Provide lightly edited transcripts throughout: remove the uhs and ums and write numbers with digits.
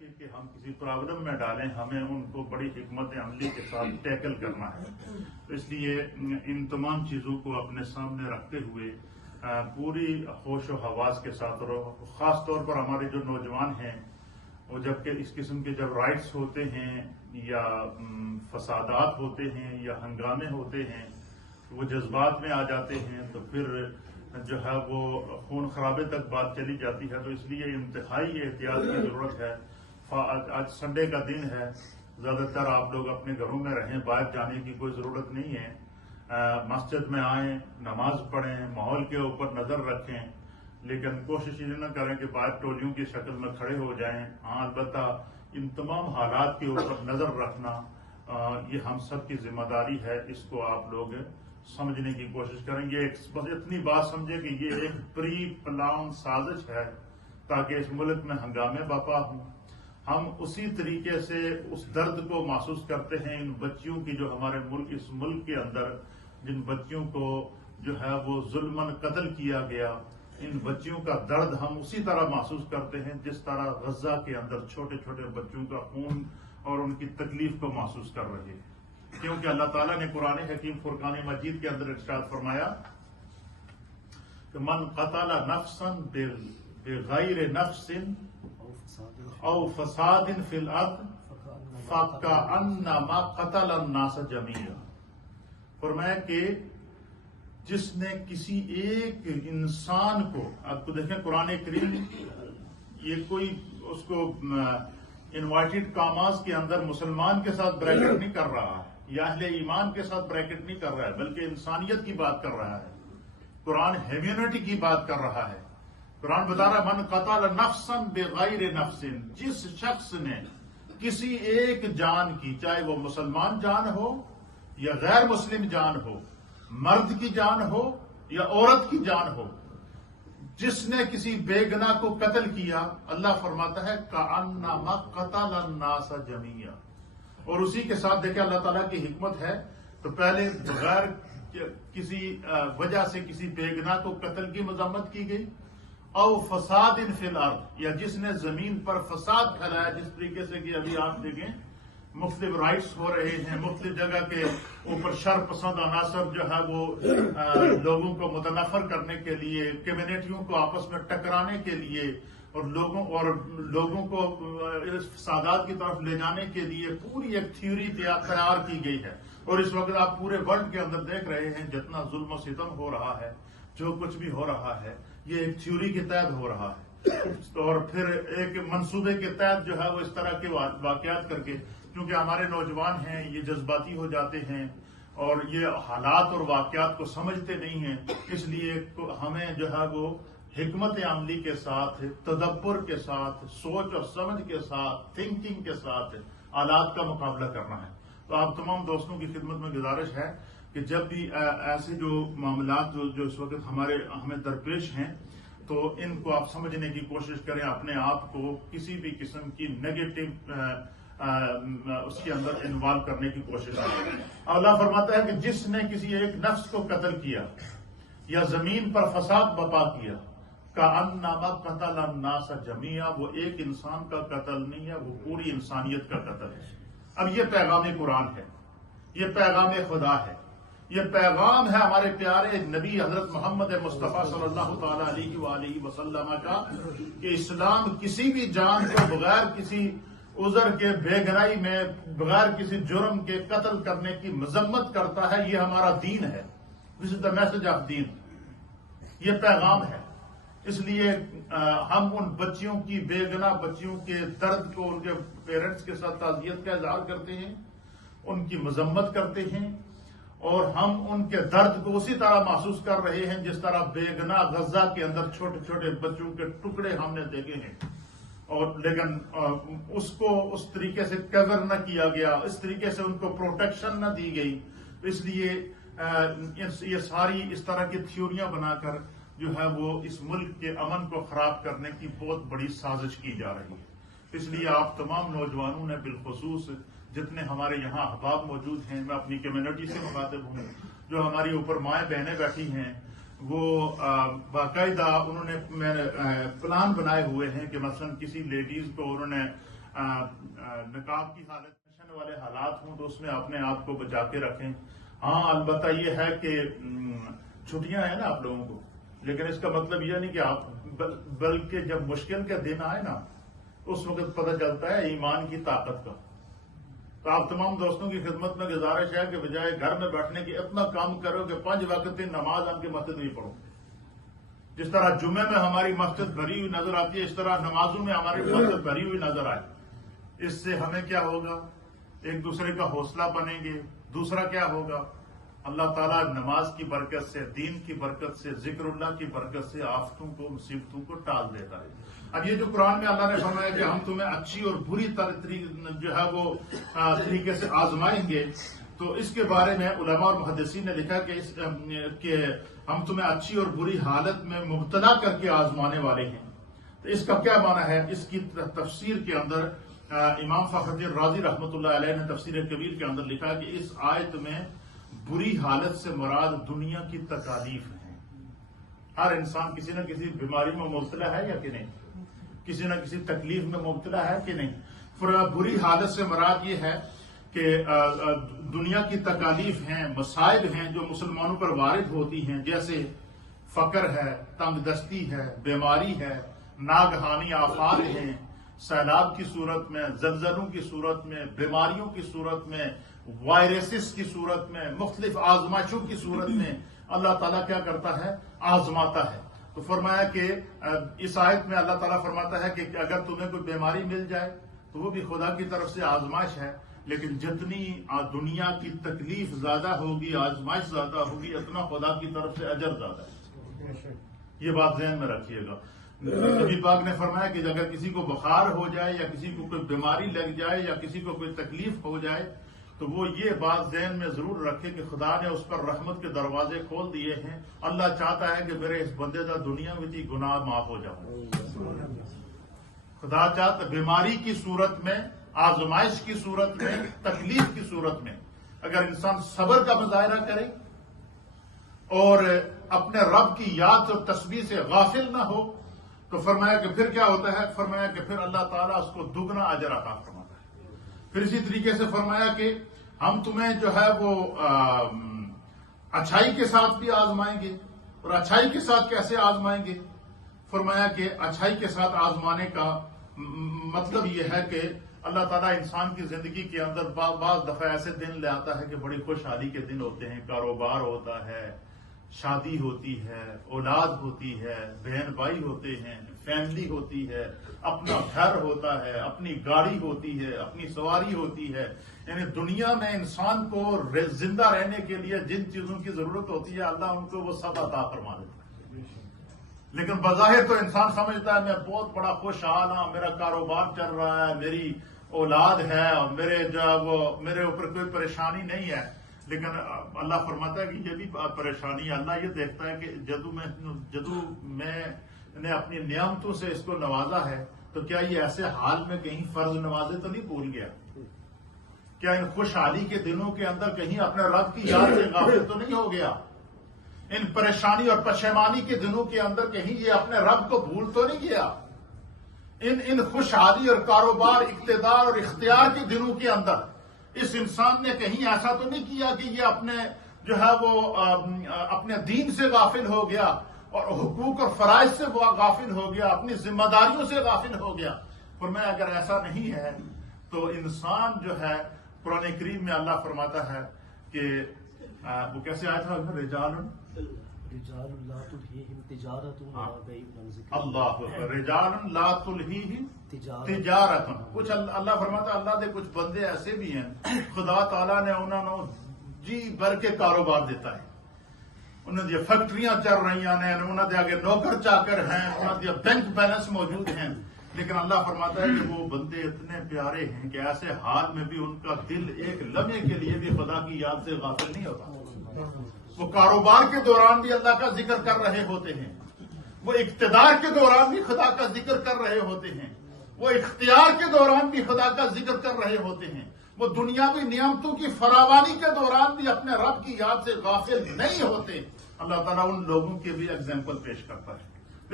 کہ ہم کسی پرابلم میں ڈالیں، ہمیں ان کو بڑی حکمت عملی کے ساتھ ٹیکل کرنا ہے. تو اس لیے ان تمام چیزوں کو اپنے سامنے رکھتے ہوئے پوری ہوش و حواس کے ساتھ، اور خاص طور پر ہمارے جو نوجوان ہیں وہ جبکہ اس قسم کے جب رائٹس ہوتے ہیں یا فسادات ہوتے ہیں یا ہنگامے ہوتے ہیں وہ جذبات میں آ جاتے ہیں، تو پھر جو ہے وہ خون خرابے تک بات چلی جاتی ہے. تو اس لیے انتہائی احتیاط کی ضرورت ہے. آج سنڈے کا دن ہے، زیادہ تر آپ لوگ اپنے گھروں میں رہیں، باہر جانے کی کوئی ضرورت نہیں ہے. مسجد میں آئیں، نماز پڑھیں، ماحول کے اوپر نظر رکھیں، لیکن کوشش یہ نہ کریں کہ باہر ٹولیوں کی شکل میں کھڑے ہو جائیں. ہاں، البتہ ان تمام حالات کے اوپر نظر رکھنا یہ ہم سب کی ذمہ داری ہے. اس کو آپ لوگ سمجھنے کی کوشش کریں گے. بس اتنی بات سمجھیں کہ یہ ایک پری پلان سازش ہے تاکہ اس ملک میں ہنگامے برپا ہوں. ہم اسی طریقے سے اس درد کو محسوس کرتے ہیں ان بچیوں کی جو ہمارے ملک، اس ملک کے اندر جن بچیوں کو جو ہے وہ ظلماً قتل کیا گیا، ان بچیوں کا درد ہم اسی طرح محسوس کرتے ہیں جس طرح غزہ کے اندر چھوٹے چھوٹے بچوں کا خون اور ان کی تکلیف کو محسوس کر رہے ہیں. کیونکہ اللہ تعالیٰ نے قرآن حکیم فرقان مجید کے اندر ارشاد فرمایا کہ من قتل نفسا بغیر نفس او فساد فی الارض فکأنما قتل الناس جميعا. فرمایا کہ جس نے کسی ایک انسان کو، آپ کو دیکھیں قرآن کریم یہ کوئی اس کو انوائٹڈ کاماز کے اندر مسلمان کے ساتھ بریکٹ نہیں کر رہا ہے یا اہل ایمان کے ساتھ بریکٹ نہیں کر رہا ہے، بلکہ انسانیت کی بات کر رہا ہے. قرآن ہیومینٹی کی بات کر رہا ہے. قرآن بتا رہا ہے من قتل نفسا بغیر نفس، جس شخص نے کسی ایک جان کی، چاہے وہ مسلمان جان ہو یا غیر مسلم جان ہو، مرد کی جان ہو یا عورت کی جان ہو، جس نے کسی بے گناہ کو قتل کیا، اللہ فرماتا ہے کأنما قتل الناس جميعا. اور اسی کے ساتھ دیکھیں اللہ تعالیٰ کی حکمت ہے، تو پہلے بغیر کسی وجہ سے کسی بے گناہ کو قتل کی مذمت کی گئی. او فساد فی الارض، یا جس نے زمین پر فساد پھیلایا، جس طریقے سے کہ ابھی آپ دیکھیں مختلف رائٹس ہو رہے ہیں، مختلف جگہ کے اوپر شر پسند عناصر جو ہے وہ لوگوں کو متنفر کرنے کے لیے، کمیونٹیوں کو آپس میں ٹکرانے کے لیے اور لوگوں کو اس فسادات کی طرف لے جانے کے لیے پوری ایک تھیوری تیار کی گئی ہے. اور اس وقت آپ پورے ورلڈ کے اندر دیکھ رہے ہیں جتنا ظلم و ستم ہو رہا ہے، جو کچھ بھی ہو رہا ہے، یہ ایک تھیوری کے تحت ہو رہا ہے اور پھر ایک منصوبے کے تحت جو ہے وہ اس طرح کے واقعات کر کے، کیونکہ ہمارے نوجوان ہیں یہ جذباتی ہو جاتے ہیں اور یہ حالات اور واقعات کو سمجھتے نہیں ہیں. اس لیے ہمیں جو ہے وہ حکمت عملی کے ساتھ، تدبر کے ساتھ، سوچ اور سمجھ کے ساتھ، تھنکنگ کے ساتھ حالات کا مقابلہ کرنا ہے. تو آپ تمام دوستوں کی خدمت میں گزارش ہے کہ جب بھی ایسے جو معاملات جو اس وقت ہمیں درپیش ہیں، تو ان کو آپ سمجھنے کی کوشش کریں، اپنے آپ کو کسی بھی قسم کی نیگیٹو اس کے اندر انوالو کرنے کی کوشش کریں. اللہ فرماتا ہے کہ جس نے کسی ایک نفس کو قتل کیا یا زمین پر فساد برپا کیا، کأنما قتل الناس جميعا، وہ ایک انسان کا قتل نہیں ہے، وہ پوری انسانیت کا قتل ہے. اب یہ پیغام قرآن ہے، یہ پیغام خدا ہے، یہ پیغام ہے ہمارے پیارے نبی حضرت محمد مصطفیٰ صلی اللہ تعالی علیہ وآلہ وسلم کا، کہ اسلام کسی بھی جان کو بغیر کسی عذر کے، بے گناہی میں، بغیر کسی جرم کے قتل کرنے کی مذمت کرتا ہے. یہ ہمارا دین ہے. دس از دا میسج آف دین. یہ پیغام ہے. اس لیے ہم ان بچیوں کی، بے گناہ بچیوں کے درد کو ان کے پیرنٹس کے ساتھ تعزیت کا اظہار کرتے ہیں، ان کی مذمت کرتے ہیں، اور ہم ان کے درد کو اسی طرح محسوس کر رہے ہیں جس طرح بے گناہ غزہ کے اندر چھوٹے چھوٹے بچوں کے ٹکڑے ہم نے دیکھے ہیں. اور لیکن اس کو اس طریقے سے کور نہ کیا گیا، اس طریقے سے ان کو پروٹیکشن نہ دی گئی. اس لیے یہ ساری اس طرح کی تھیوریاں بنا کر جو ہے وہ اس ملک کے امن کو خراب کرنے کی بہت بڑی سازش کی جا رہی ہے. اس لیے آپ تمام نوجوانوں نے، بالخصوص جتنے ہمارے یہاں احباب موجود ہیں، میں اپنی کمیونٹی سے مخاطب ہوں، جو ہماری اوپر مائیں بہنیں بیٹھی ہیں، وہ باقاعدہ انہوں نے پلان بنائے ہوئے ہیں کہ مثلا کسی لیڈیز کو انہوں نے نقاب کی حالت والے حالات ہوں تو اس میں اپنے آپ کو بچا کے رکھیں. ہاں البتہ یہ ہے کہ چھٹیاں ہیں نا آپ لوگوں کو، لیکن اس کا مطلب یہ نہیں کہ آپ بلکہ جب مشکل کے دن آئے نا اس وقت پتہ چلتا ہے ایمان کی طاقت کا. تو آپ تمام دوستوں کی خدمت میں گزارش ہے کہ بجائے گھر میں بیٹھنے کی اتنا کام کرو کہ 5 وقت کی نماز آپ کی مسجد میں پڑھو. جس طرح جمعے میں ہماری مسجد بھری ہوئی نظر آتی ہے اس طرح نمازوں میں ہماری مسجد بھری ہوئی نظر آئے. اس سے ہمیں کیا ہوگا؟ ایک دوسرے کا حوصلہ بنیں گے. دوسرا کیا ہوگا؟ اللہ تعالیٰ نماز کی برکت سے، دین کی برکت سے، ذکر اللہ کی برکت سے آفتوں کو، مصیبتوں کو ٹال دیتا ہے. اب یہ جو قرآن میں اللہ نے فرمایا کہ ہم تمہیں اچھی اور بری جو ہے وہ طریقے سے آزمائیں گے، تو اس کے بارے میں علماء اور محدثین نے لکھا کہ ہم تمہیں اچھی اور بری حالت میں مبتلا کر کے آزمانے والے ہیں. تو اس کا کیا معنی ہے؟ اس کی تفسیر کے اندر امام فخر الدین رازی رحمۃ اللہ علیہ نے تفسیر کبیر کے اندر لکھا کہ اس آیت میں بری حالت سے مراد دنیا کی تکالیف ہیں. ہر انسان کسی نہ کسی بیماری میں مبتلا ہے یا کہ نہیں، کسی نہ کسی تکلیف میں مبتلا ہے کہ نہیں. بری حالت سے مراد یہ ہے کہ دنیا کی تکالیف ہیں، مصائب ہیں جو مسلمانوں پر وارد ہوتی ہیں، جیسے فقر ہے، تنگ دستی ہے، بیماری ہے، ناگہانی آفات ہیں، سیلاب کی صورت میں، زلزلوں کی صورت میں، بیماریوں کی صورت میں، وائرسز کی صورت میں، مختلف آزمائشوں کی صورت میں اللہ تعالیٰ کیا کرتا ہے؟ آزماتا ہے. تو فرمایا کہ اس آیت میں اللہ تعالیٰ فرماتا ہے کہ اگر تمہیں کوئی بیماری مل جائے تو وہ بھی خدا کی طرف سے آزمائش ہے، لیکن جتنی دنیا کی تکلیف زیادہ ہوگی، آزمائش زیادہ ہوگی، اتنا خدا کی طرف سے اجر زیادہ ہے. یہ بات ذہن میں رکھیے گا. نبی پاک نے فرمایا کہ اگر کسی کو بخار ہو جائے یا کسی کو کوئی بیماری لگ جائے یا کسی کو کوئی تکلیف ہو جائے تو وہ یہ بات ذہن میں ضرور رکھے کہ خدا نے اس پر رحمت کے دروازے کھول دیے ہیں. اللہ چاہتا ہے کہ میرے اس بندے کا دنیا میں ہی گناہ معاف ہو جائے. خدا چاہتا بیماری کی صورت میں، آزمائش کی صورت میں، تکلیف کی صورت میں اگر انسان صبر کا مظاہرہ کرے اور اپنے رب کی یاد اور تسبیح سے غافل نہ ہو تو فرمایا کہ پھر کیا ہوتا ہے؟ فرمایا کہ پھر اللہ تعالیٰ اس کو دگنا اجر عطا فرماتا ہے. پھر اسی طریقے سے فرمایا کہ ہم تمہیں جو ہے وہ اچھائی کے ساتھ بھی آزمائیں گے. اور اچھائی کے ساتھ کیسے آزمائیں گے؟ فرمایا کہ اچھائی کے ساتھ آزمانے کا مطلب یہ ہے کہ اللہ تعالیٰ انسان کی زندگی کے اندر بعض دفعہ ایسے دن لے آتا ہے کہ بڑی خوشحالی کے دن ہوتے ہیں، کاروبار ہوتا ہے، شادی ہوتی ہے، اولاد ہوتی ہے، بہن بھائی ہوتے ہیں، فیملی ہوتی ہے، اپنا گھر ہوتا ہے، اپنی گاڑی ہوتی ہے، اپنی سواری ہوتی ہے. یعنی دنیا میں انسان کو زندہ رہنے کے لیے جن چیزوں کی ضرورت ہوتی ہے اللہ ان کو وہ سب عطا فرما دیتا ہے. لیکن بظاہر تو انسان سمجھتا ہے میں بہت بڑا خوشحال ہوں، میرا کاروبار چل رہا ہے، میری اولاد ہے اور میرے اوپر کوئی پریشانی نہیں ہے. لیکن اللہ فرماتا ہے کہ یہ بھی پریشانی ہے. اللہ یہ دیکھتا ہے کہ جدو میں نے اپنی نعمتوں سے اس کو نوازا ہے تو کیا یہ ایسے حال میں کہیں فرض نوازے تو نہیں بھول گیا؟ کیا ان خوشحالی کے دنوں کے اندر کہیں اپنے رب کی یاد سے غافل تو نہیں ہو گیا؟ ان پریشانی اور پشیمانی کے دنوں کے اندر کہیں یہ اپنے رب کو بھول تو نہیں گیا؟ ان خوشحالی اور کاروبار، اقتدار اور اختیار کے دنوں کے اندر اس انسان نے کہیں ایسا تو نہیں کیا کہ یہ اپنے جو ہے وہ اپنے دین سے غافل ہو گیا اور حقوق اور فرائض سے غافل ہو گیا، اپنی ذمہ داریوں سے غافل ہو گیا؟ فرمایا اگر ایسا نہیں ہے تو انسان جو ہے قرآن کریم میں اللہ فرماتا ہے کہ وہ کیسے آیا تھا؟ رجال لا تلہیہم تجارت ولا بیع عن ذکر اللہ، رجال لا تلہیہم تجارت. کچھ اللہ فرماتا ہے اللہ دے کچھ بندے ایسے بھی ہیں خدا تعالیٰ نے انہوں نے جی بھر کے کاروبار دیتا ہے. انہوں نے فیکٹریاں چل رہی ہیں، انہوں نے آگے نوکر چاکر ہیں، انہوں نے بینک بیلنس موجود ہیں، لیکن اللہ فرماتا ہے کہ وہ بندے اتنے پیارے ہیں کہ ایسے حال میں بھی ان کا دل ایک لمحے کے لیے بھی خدا کی یاد سے غافل نہیں ہوتا. وہ کاروبار کے دوران بھی اللہ کا ذکر کر رہے ہوتے ہیں، وہ اقتدار کے دوران بھی خدا کا ذکر کر رہے ہوتے ہیں، وہ اختیار کے دوران بھی خدا کا ذکر کر رہے ہوتے ہیں، وہ دنیاوی نعمتوں کی فراوانی کے دوران بھی اپنے رب کی یاد سے غافل نہیں ہوتے. اللہ تعالیٰ ان لوگوں کے بھی ایگزامپل پیش کرتا ہے.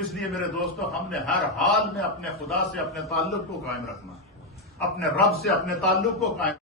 اس لیے میرے دوستو ہم نے ہر حال میں اپنے خدا سے اپنے تعلق کو قائم رکھنا ہے. اپنے رب سے اپنے تعلق کو قائم